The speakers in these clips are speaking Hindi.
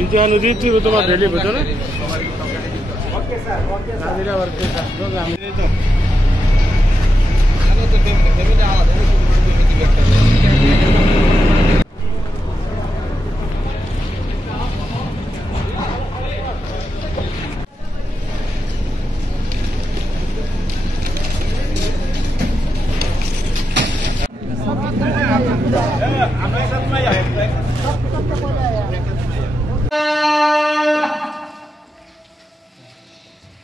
imtihan itu তোমার daily betul না? Oke sir, oke sir. Nanti work sir. Program itu. Kalau tuh demi awal dari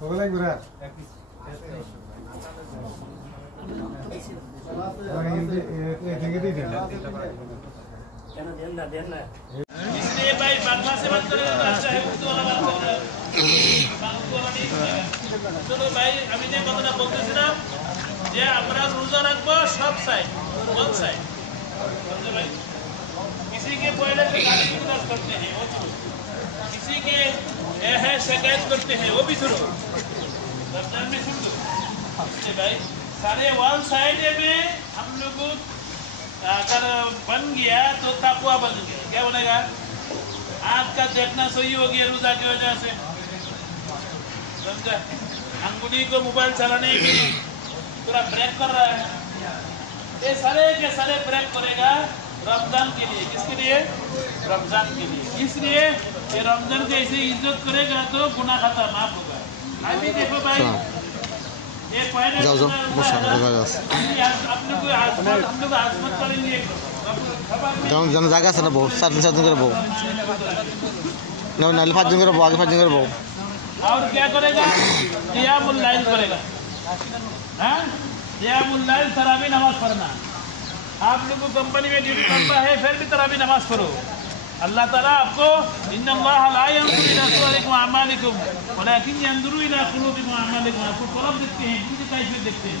Boleh berat. इसलिए भाई बांग्ला से बात करें ना चाहे उर्दू वाला बात करें बांग्ला वाला नहीं चलो भाई अभी ने बताना बोलते थे ना ये अपना रोजा रखबो सब साइड वन साइड समझे भाई किसी के पहले से गाली गलौज करते हैं वो छोड़ो किसी के है शिकायत करते हैं वो भी छोड़ो रमजान में छोड़ दो भाई सारे वन साइड में हम लोग अगर बन गया तो तकवा बन गया क्या बनेगा आँख का देखना सही हो गया रोजा की वजह से समझा अंगुली को मोबाइल चलाने के लिए पूरा ब्रेक कर रहा है ये सारे के सारे ब्रेक करेगा रमजान के लिए किसके लिए रमजान के लिए इसलिए ये रमजान के ऐसे इज्जत करेगा तो गुनाह खाता माफ होगा अभी देखो भाई जाओ जाओ जन जगह से ना बहुत 7 कर बहु ना नाल 5 दिन कर बहु आगे 5 दिन कर बहु और क्या करेगा क़ियामुल लैल करेगा हां क़ियामुल लैल तरावी नमाज पढ़ना आप लोगों को कंपनी में ड्यूटी करता है फिर भी तरावी नमाज पढ़ो अल्लाह ताला आपको इन्नल्लाह ला यंजुरु इला सुवरिकुम व अमालिकुम वलाकिन यंजुरु इला कुलूबिकुम व अमालिकुम आपको कलब देखते हैं दिल की कैफियत देखते हैं